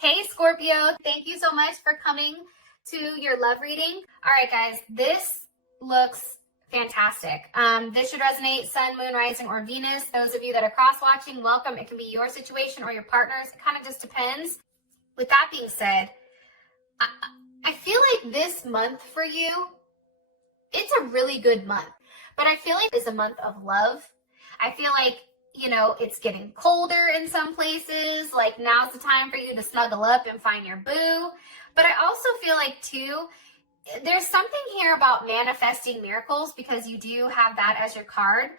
Hey Scorpio, thank you so much for coming to your love reading. All right guys, this looks fantastic. This should resonate Sun, Moon, Rising, or Venus. Those of you that are cross-watching, welcome. It can be your situation or your partner's. It kind of just depends. With that being said, I feel like this month for you, it's a really good month. But I feel like it's a month of love. I feel like, you know, it's getting colder in some places. Like now's the time for you to snuggle up and find your boo. But I also feel like too, there's something here about manifesting miracles because you do have that as your card.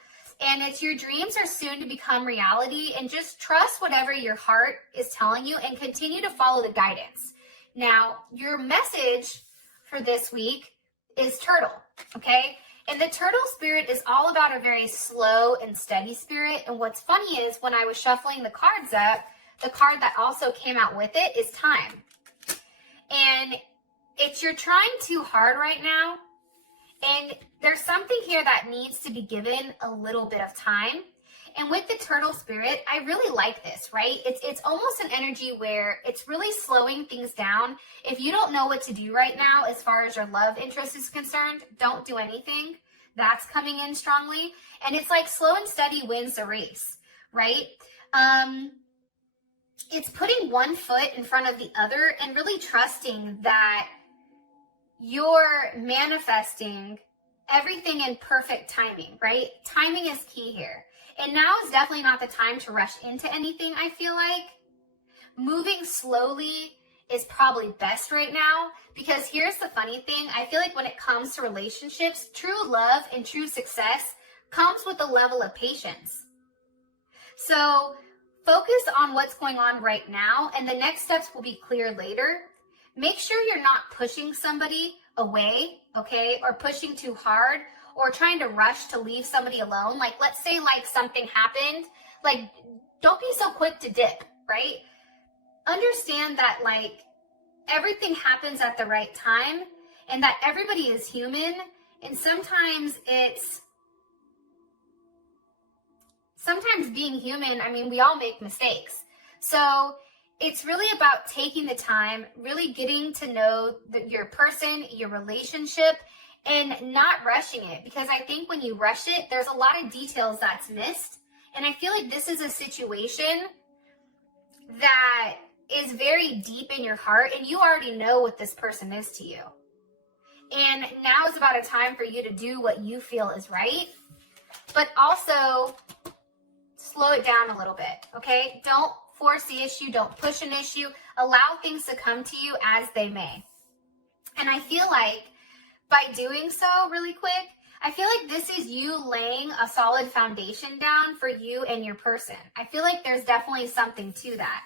And it's your dreams are soon to become reality, and just trust whatever your heart is telling you and continue to follow the guidance. Now, your message for this week is turtle, okay? And the turtle spirit is all about a very slow and steady spirit. And what's funny is when I was shuffling the cards up, the card that also came out with it is time. And it's you're trying too hard right now. And there's something here that needs to be given a little bit of time. And with the turtle spirit, I really like this, right? It's almost an energy where it's really slowing things down. If you don't know what to do right now as far as your love interest is concerned, don't do anything. That's coming in strongly. And it's like slow and steady wins the race, right? It's putting one foot in front of the other and really trusting that you're manifesting everything in perfect timing, right? Timing is key here. And now is definitely not the time to rush into anything, I feel like. Moving slowly is probably best right now, because here's the funny thing. I feel like when it comes to relationships, true love and true success comes with a level of patience. So focus on what's going on right now, and the next steps will be clear later. Make sure you're not pushing somebody away, okay, or pushing too hard, or trying to rush to leave somebody alone. Like, let's say like something happened, like don't be so quick to dip, right? Understand that like everything happens at the right time and that everybody is human. And sometimes being human, I mean, we all make mistakes. So it's really about taking the time, really getting to know your person, your relationship, and not rushing it. Because I think when you rush it, there's a lot of details that's missed. And I feel like this is a situation that is very deep in your heart, and you already know what this person is to you. And now is about a time for you to do what you feel is right, but also slow it down a little bit, okay? Don't force the issue. Don't push an issue. Allow things to come to you as they may. And I feel like by doing so really quick, I feel like this is you laying a solid foundation down for you and your person. I feel like there's definitely something to that.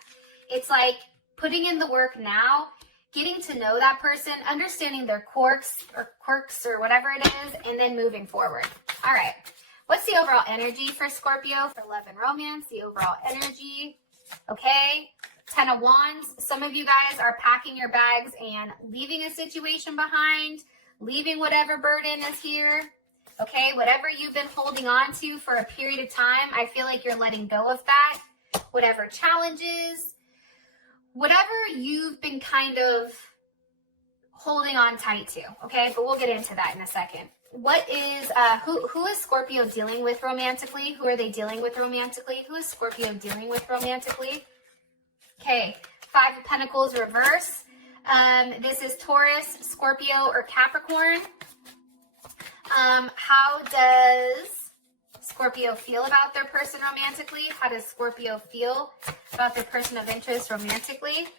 It's like putting in the work now, getting to know that person, understanding their quirks or whatever it is, and then moving forward. All right. What's the overall energy for Scorpio for love and romance? The overall energy. Okay. 10 of Wands. Some of you guys are packing your bags and leaving a situation behind, leaving whatever burden is here. Okay. Whatever you've been holding on to for a period of time, I feel like you're letting go of that. Whatever challenges, whatever you've been kind of holding on tight to. Okay. But we'll get into that in a second. What is, who is Scorpio dealing with romantically? Who are they dealing with romantically? Who is Scorpio dealing with romantically? Okay, 5 of Pentacles reverse. This is Taurus, Scorpio, or Capricorn. How does Scorpio feel about their person romantically? How does Scorpio feel about their person of interest romantically?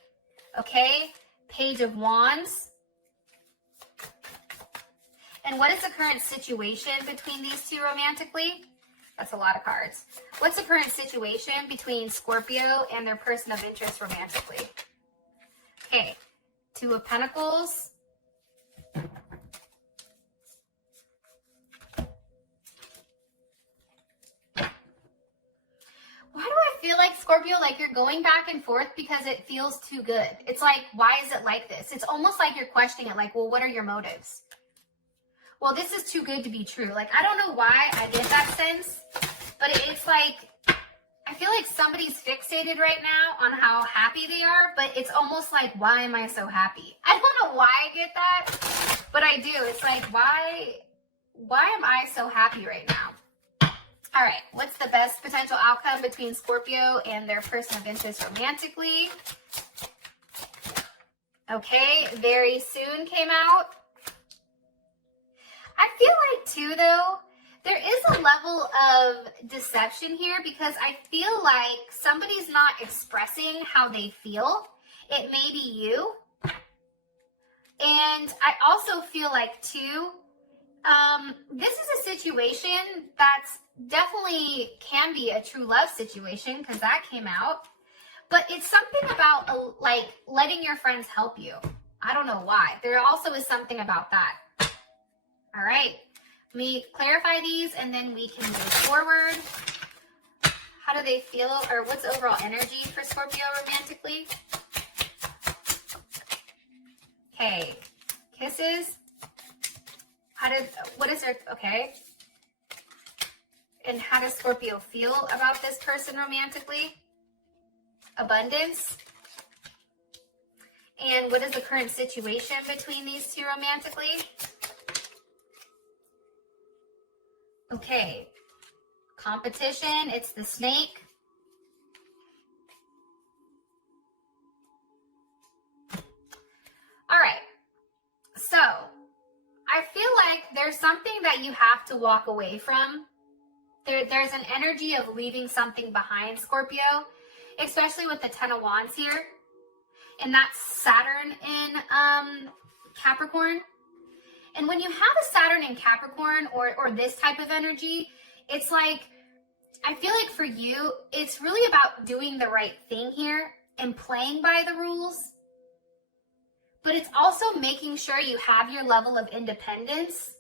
Okay, Page of Wands. And what is the current situation between these two romantically? That's a lot of cards. What's the current situation between Scorpio and their person of interest romantically? Okay, 2 of Pentacles. Why do I feel like, Scorpio, like you're going back and forth because it feels too good? It's like, why is it like this? It's almost like you're questioning it, like, well, what are your motives? Well, this is too good to be true. Like, I don't know why I get that sense, but it's like I feel like somebody's fixated right now on how happy they are, but it's almost like, why am I so happy? I don't know why I get that, but I do. It's like, why am I so happy right now? All right, what's the best potential outcome between Scorpio and their person of interest romantically? Okay, very soon came out. I feel like too, though, there is a level of deception here because I feel like somebody's not expressing how they feel. It may be you. And I also feel like too, this is a situation that's definitely can be a true love situation because that came out. But it's something about like letting your friends help you. I don't know why. There also is something about that. All right. Let me clarify these and then we can move forward. How do they feel, or what's overall energy for Scorpio romantically? Okay, kisses. What is their, okay. And how does Scorpio feel about this person romantically? Abundance. And what is the current situation between these two romantically? Okay, competition, it's the snake. All right, so I feel like there's something that you have to walk away from. There's an energy of leaving something behind, Scorpio, especially with the Ten of Wands here. And that's Saturn in Capricorn. And when you have a Saturn in Capricorn or this type of energy, it's like, I feel like for you, it's really about doing the right thing here and playing by the rules. But it's also making sure you have your level of independence.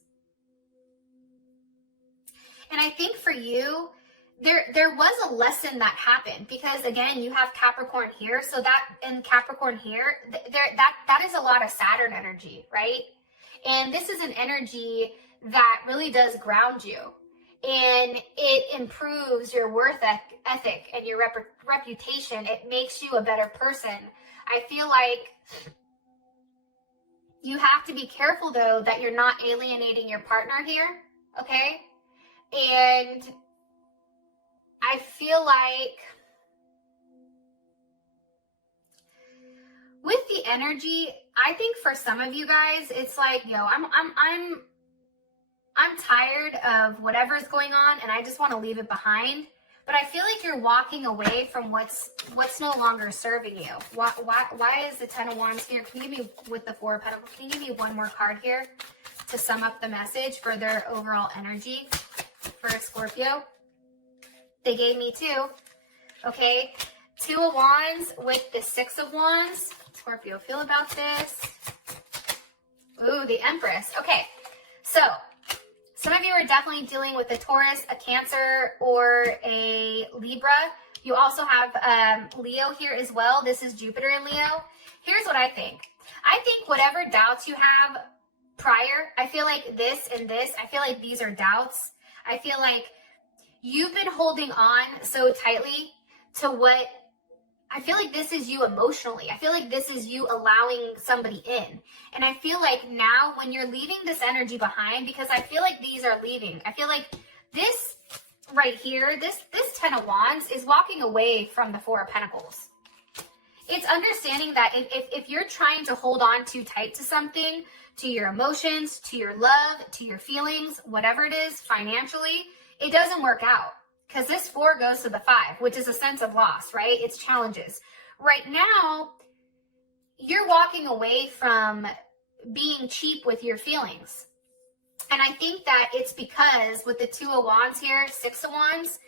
And I think for you, there was a lesson that happened because again, you have Capricorn here. So that in Capricorn here, that is a lot of Saturn energy, right? And this is an energy that really does ground you. And it improves your worth ethic and your reputation. It makes you a better person. I feel like you have to be careful, though, that you're not alienating your partner here, okay? And I feel like with the energy, I think for some of you guys, it's like, yo, I'm tired of whatever's going on and I just want to leave it behind. But I feel like you're walking away from what's no longer serving you. Why is the Ten of Wands here? Can you give me, with the Four of Pentacles, can you give me one more card here to sum up the message for their overall energy for Scorpio? They gave me two. Okay. Two of Wands with the Six of Wands. Scorpio, feel about this. Ooh, the Empress. Okay. So some of you are definitely dealing with a Taurus, a Cancer, or a Libra. You also have Leo here as well. This is Jupiter in Leo. Here's what I think. I think whatever doubts you have prior, I feel like this and this, I feel like these are doubts. I feel like you've been holding on so tightly to what, I feel like this is you emotionally. I feel like this is you allowing somebody in. And I feel like now when you're leaving this energy behind, because I feel like these are leaving. I feel like this right here, this Ten of Wands is walking away from the Four of Pentacles. It's understanding that if you're trying to hold on too tight to something, to your emotions, to your love, to your feelings, whatever it is, financially, it doesn't work out. Because this 4 goes to the 5, which is a sense of loss, right? It's challenges. Right now, you're walking away from being cheap with your feelings. And I think that it's because with the 2 of Wands here, 6 of Wands,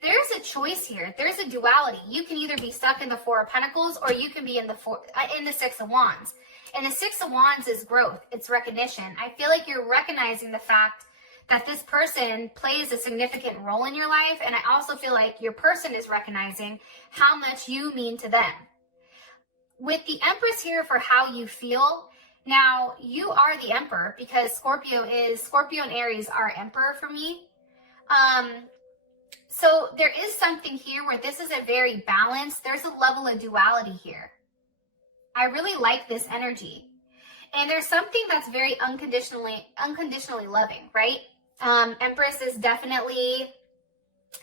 there's a choice here. There's a duality. You can either be stuck in the 4 of Pentacles or you can be in the 6 of Wands. And the 6 of Wands is growth. It's recognition. I feel like you're recognizing the fact that this person plays a significant role in your life. And I also feel like your person is recognizing how much you mean to them. With the Empress here for how you feel, now you are the Emperor because Scorpio and Aries are Emperor for me. So there is something here where this is a very balanced, there's a level of duality here. I really like this energy. And there's something that's very unconditionally loving, right? Empress is definitely,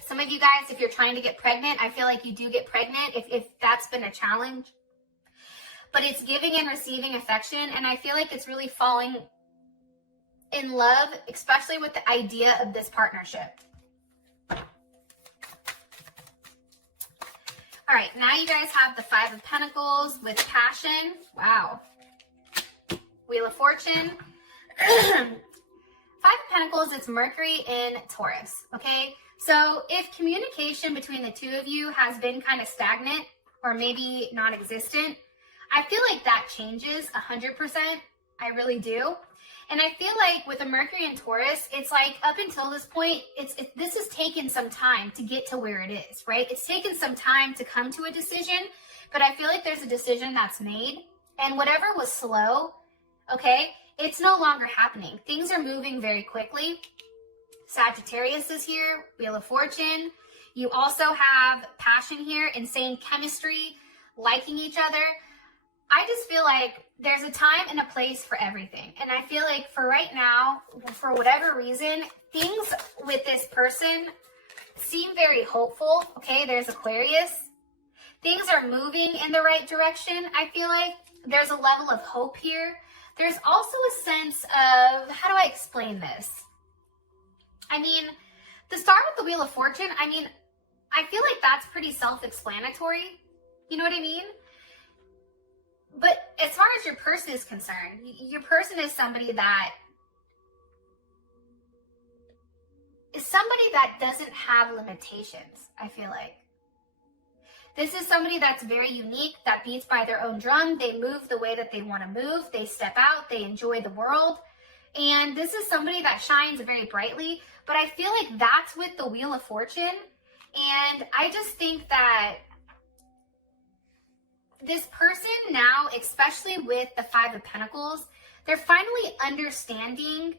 some of you guys, if you're trying to get pregnant, I feel like you do get pregnant if that's been a challenge. But it's giving and receiving affection, and I feel like it's really falling in love, especially with the idea of this partnership. All right, now you guys have the Five of Pentacles with passion. Wow. Wheel of Fortune. Five of Pentacles, it's Mercury in Taurus, okay? So if communication between the two of you has been kind of stagnant or maybe non-existent, I feel like that changes 100%. I really do. And I feel like with a Mercury in Taurus, it's like up until this point, this has taken some time to get to where it is, right? It's taken some time to come to a decision, but I feel like there's a decision that's made, and whatever was slow, okay, it's no longer happening. Things are moving very quickly. Sagittarius is here, Wheel of Fortune. You also have passion here, insane chemistry, liking each other. I just feel like there's a time and a place for everything. And I feel like for right now, for whatever reason, things with this person seem very hopeful. Okay, there's Aquarius. Things are moving in the right direction. I feel like there's a level of hope here. There's also a sense of, how do I explain this? I mean, the star with the Wheel of Fortune, I mean, I feel like that's pretty self-explanatory. You know what I mean? But as far as your person is concerned, your person is somebody that doesn't have limitations, I feel like. This is somebody that's very unique, that beats by their own drum. They move the way that they want to move. They step out. They enjoy the world. And this is somebody that shines very brightly. But I feel like that's with the Wheel of Fortune. And I just think that this person now, especially with the Five of Pentacles, they're finally understanding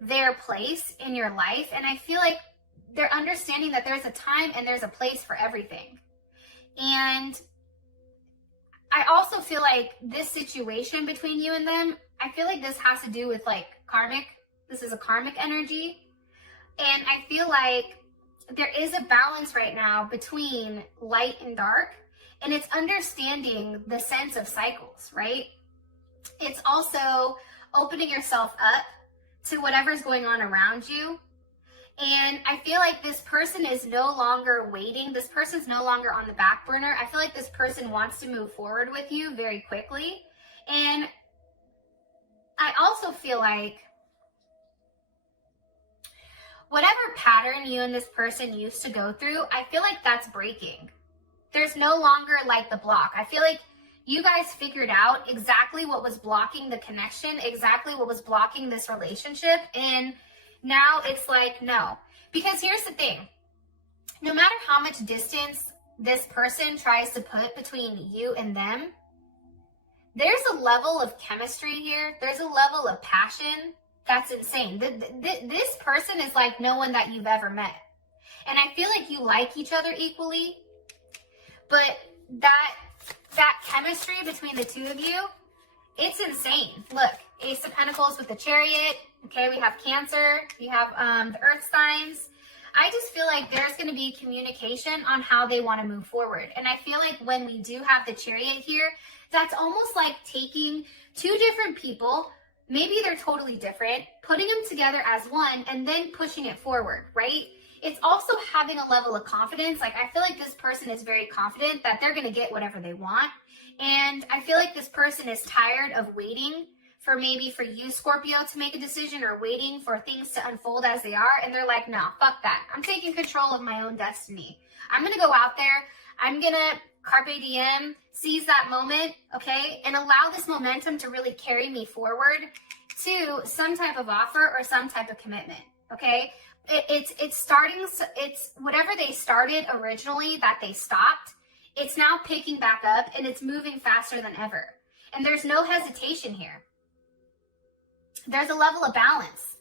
their place in your life. And I feel like they're understanding that there's a time and there's a place for everything. And I also feel like this situation between you and them, I feel like this has to do with like karmic. This is a karmic energy. And I feel like there is a balance right now between light and dark. And it's understanding the sense of cycles, right? It's also opening yourself up to whatever's going on around you. And I feel like this person is no longer waiting. This person's no longer on the back burner. I feel like this person wants to move forward with you very quickly. And I also feel like whatever pattern you and this person used to go through, I feel like that's breaking. There's no longer like the block. I feel like you guys figured out exactly what was blocking the connection, exactly what was blocking this relationship. And now it's like, no. Because here's the thing. No matter how much distance this person tries to put between you and them, there's a level of chemistry here. There's a level of passion that's insane. This person is like no one that you've ever met. And I feel like you like each other equally. But that chemistry between the two of you, it's insane. Look, Ace of Pentacles with the Chariot. Okay, we have Cancer. We have the Earth signs. I just feel like there's going to be communication on how they want to move forward. And I feel like when we do have the Chariot here, that's almost like taking two different people, maybe they're totally different, putting them together as one, and then pushing it forward, right? It's also having a level of confidence. Like, I feel like this person is very confident that they're going to get whatever they want. And I feel like this person is tired of waiting for maybe for you, Scorpio, to make a decision, or waiting for things to unfold as they are. And they're like, no, fuck that. I'm taking control of my own destiny. I'm going to go out there. I'm going to carpe diem, seize that moment, okay? And allow this momentum to really carry me forward to some type of offer or some type of commitment, okay? It's whatever they started originally that they stopped, it's now picking back up and it's moving faster than ever. And there's no hesitation here. There's a level of balance.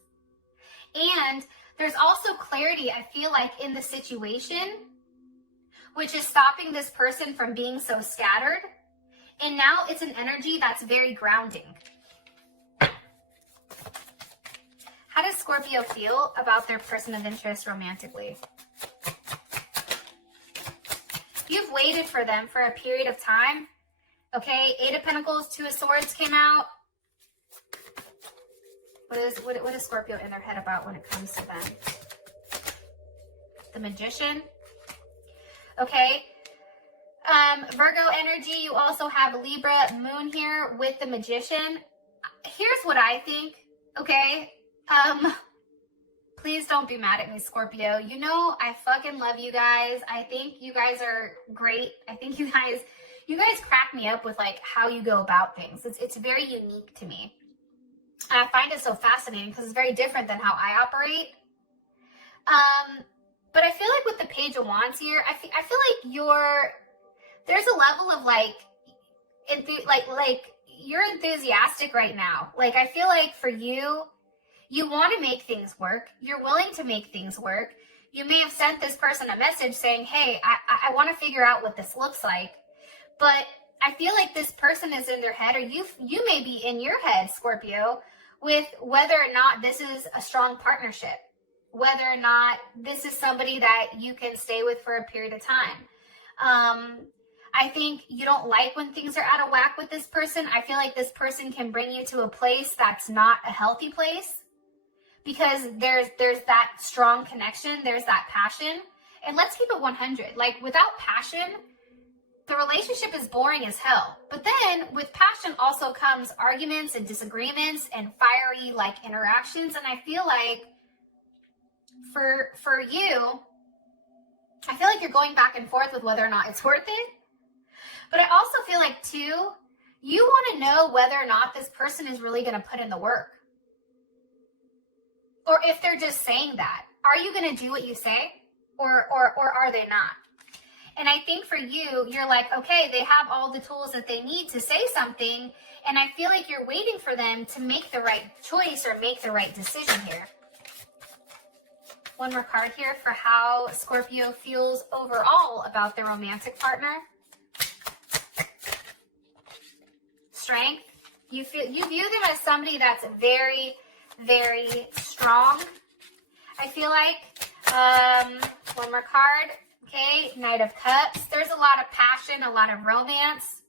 And There's also clarity, I feel like, in the situation, which is stopping this person from being so scattered. And now it's an energy that's very grounding. How does Scorpio feel about their person of interest romantically? You've waited for them for a period of time. Okay, Eight of Pentacles, Two of Swords came out. What is Scorpio in their head about when it comes to them? The Magician. Okay. Virgo energy, you also have Libra moon here with the Magician. Here's what I think, okay? Please don't be mad at me, Scorpio. You know I fucking love you guys. I think you guys are great. I think you guys crack me up with like how you go about things. It's very unique to me. And I find it so fascinating because it's very different than how I operate. But I feel like with the Page of Wands here, I feel like there's a level of like you're enthusiastic right now. Like I feel like for you, you want to make things work. You're willing to make things work. You may have sent this person a message saying, hey, I want to figure out what this looks like. But I feel like this person is in their head, or you may be in your head, Scorpio, with whether or not this is a strong partnership, whether or not this is somebody that you can stay with for a period of time. I think you don't like when things are out of whack with this person. I feel like this person can bring you to a place that's not a healthy place because there's that strong connection, there's that passion. And let's keep it 100. Like without passion, the relationship is boring as hell. But then with passion also comes arguments and disagreements and fiery like interactions. And I feel like for you, I feel like you're going back and forth with whether or not it's worth it. But I also feel like too, you want to know whether or not this person is really going to put in the work. Or if they're just saying that. Are you going to do what you say? Or are they not? And I think for you, you're like, okay, they have all the tools that they need to say something. And I feel like you're waiting for them to make the right choice or make the right decision here. One more card here for how Scorpio feels overall about their romantic partner. Strength. You view them as somebody that's very, very strong. I feel like one more card. Okay, Knight of Cups. There's a lot of passion, a lot of romance.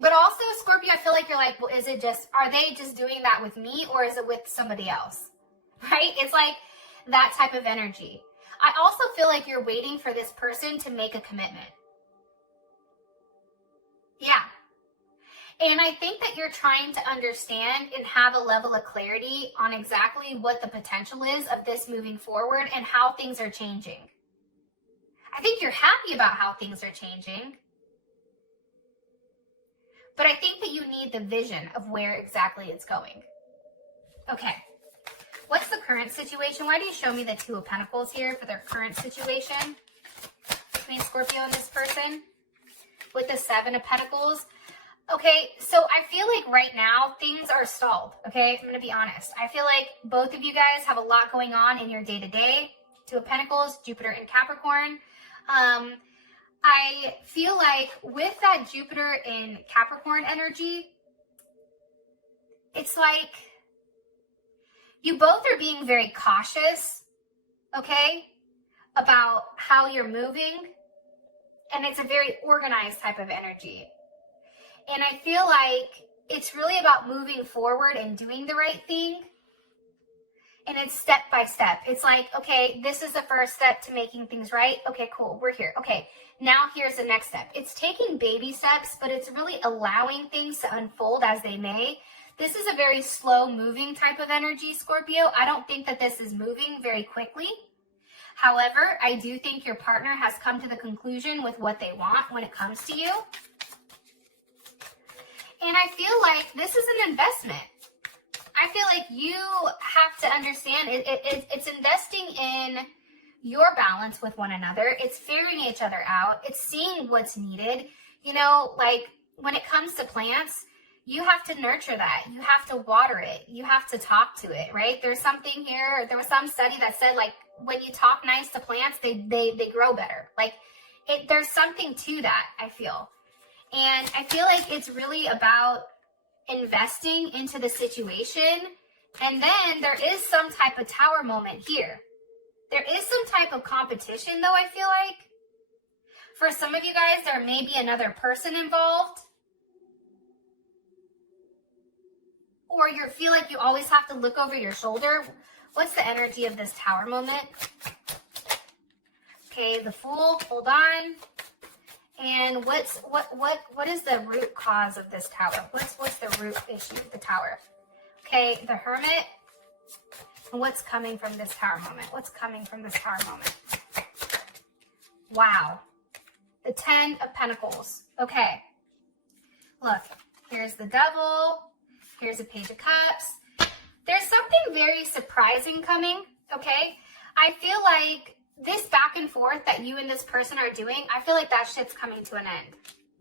But also, Scorpio, I feel like you're like, well, are they just doing that with me or is it with somebody else? Right? It's like that type of energy. I also feel like you're waiting for this person to make a commitment. Yeah. And I think that you're trying to understand and have a level of clarity on exactly what the potential is of this moving forward and how things are changing. I think you're happy about how things are changing. But I think that you need the vision of where exactly it's going. Okay. What's the current situation? Why do you show me the Two of Pentacles here for their current situation between Scorpio and this person? With the Seven of Pentacles. Okay, so I feel like right now things are stalled, okay? I'm going to be honest. I feel like both of you guys have a lot going on in your day-to-day. Two of Pentacles, Jupiter and Capricorn. I feel like with that Jupiter in Capricorn energy, it's like you both are being very cautious, okay, about how you're moving. And it's a very organized type of energy. And I feel like it's really about moving forward and doing the right thing. And it's step by step. It's like, okay, this is the first step to making things right. Okay, cool, we're here. Okay, now here's the next step. It's taking baby steps, but it's really allowing things to unfold as they may. This is a very slow moving type of energy, Scorpio. I don't think that this is moving very quickly. However, I do think your partner has come to the conclusion with what they want when it comes to you. And I feel like this is an investment. I feel like you have to understand it's investing in your balance with one another. It's figuring each other out. It's seeing what's needed. You know, like when it comes to plants, you have to nurture that. You have to water it. You have to talk to it, right? There's something here. There was some study that said, like, when you talk nice to plants, they grow better. Like, there's something to that, I feel. And I feel like it's really about investing into the situation. And then there is some type of tower moment here. There is some type of competition, though, I feel like. For some of you guys, there may be another person involved. Or you feel like you always have to look over your shoulder. What's the energy of this tower moment? Okay, the Fool, hold on. And what is the root cause of this tower? What's the root issue of the tower? Okay, the Hermit. And what's coming from this tower moment? What's coming from this tower moment? Wow. The 10 of Pentacles. Okay. Look, here's the Devil. Here's a Page of Cups. There's something very surprising coming, okay? I feel like this back and forth that you and this person are doing, I feel like that shit's coming to an end,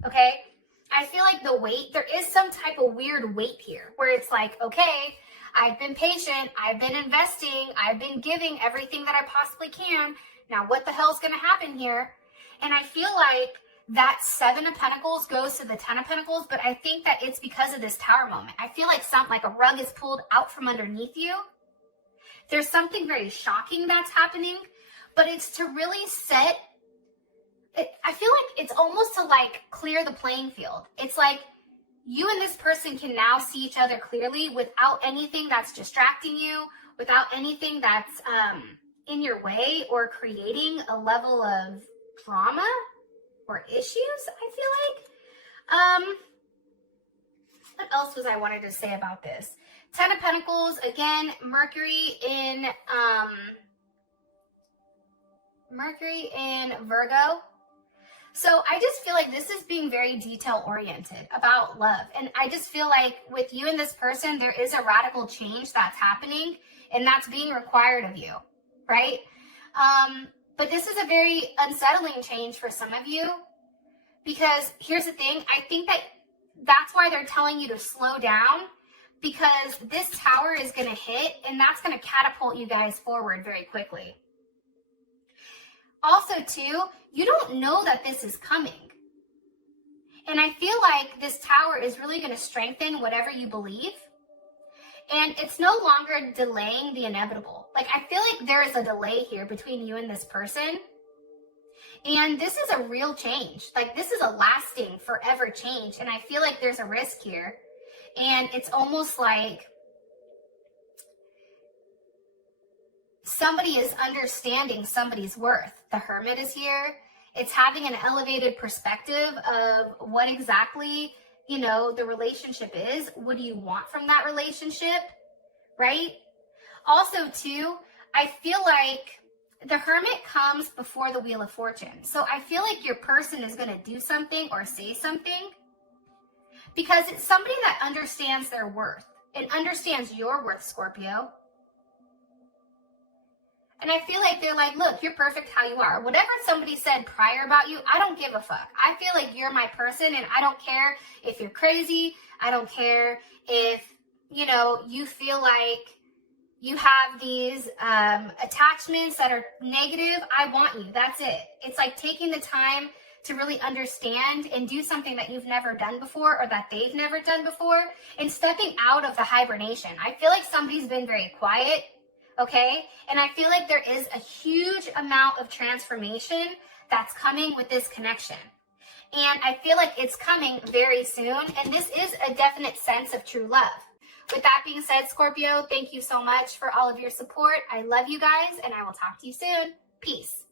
okay? I feel like the wait, there is some type of weird wait here where it's like, okay, I've been patient, I've been investing, I've been giving everything that I possibly can. Now, what the hell's going to happen here? And I feel like that 7 of Pentacles goes to the 10 of Pentacles, but I think that it's because of this tower moment. I feel like like a rug is pulled out from underneath you. There's something very shocking that's happening, but it's to really set it. I feel like it's almost to like clear the playing field. It's like you and this person can now see each other clearly without anything that's distracting you, without anything that's in your way or creating a level of drama or issues, I feel like. What else was I wanted to say about this? 10 of Pentacles, again, Mercury in Virgo. So I just feel like this is being very detail oriented about love. And I just feel like with you and this person, there is a radical change that's happening and that's being required of you, right? But this is a very unsettling change for some of you. Because here's the thing, I think that's why they're telling you to slow down, because this tower is going to hit and that's going to catapult you guys forward very quickly. Also, too, you don't know that this is coming. And I feel like this tower is really going to strengthen whatever you believe. And it's no longer delaying the inevitable. Like, I feel like there is a delay here between you and this person. And this is a real change. Like, this is a lasting, forever change. And I feel like there's a risk here. And it's almost like somebody is understanding somebody's worth. The Hermit is here. It's having an elevated perspective of what exactly, you know, the relationship is. What do you want from that relationship, right? Also, too, I feel like the Hermit comes before the Wheel of Fortune. So I feel like your person is going to do something or say something because it's somebody that understands their worth and understands your worth, Scorpio. And I feel like they're like, look, you're perfect how you are. Whatever somebody said prior about you, I don't give a fuck. I feel like you're my person and I don't care if you're crazy. I don't care if, you know, you feel like you have these attachments that are negative. I want you. That's it. It's like taking the time to really understand and do something that you've never done before or that they've never done before and stepping out of the hibernation. I feel like somebody's been very quiet, okay? And I feel like there is a huge amount of transformation that's coming with this connection. And I feel like it's coming very soon. And this is a definite sense of true love. With that being said, Scorpio, thank you so much for all of your support. I love you guys, and I will talk to you soon. Peace.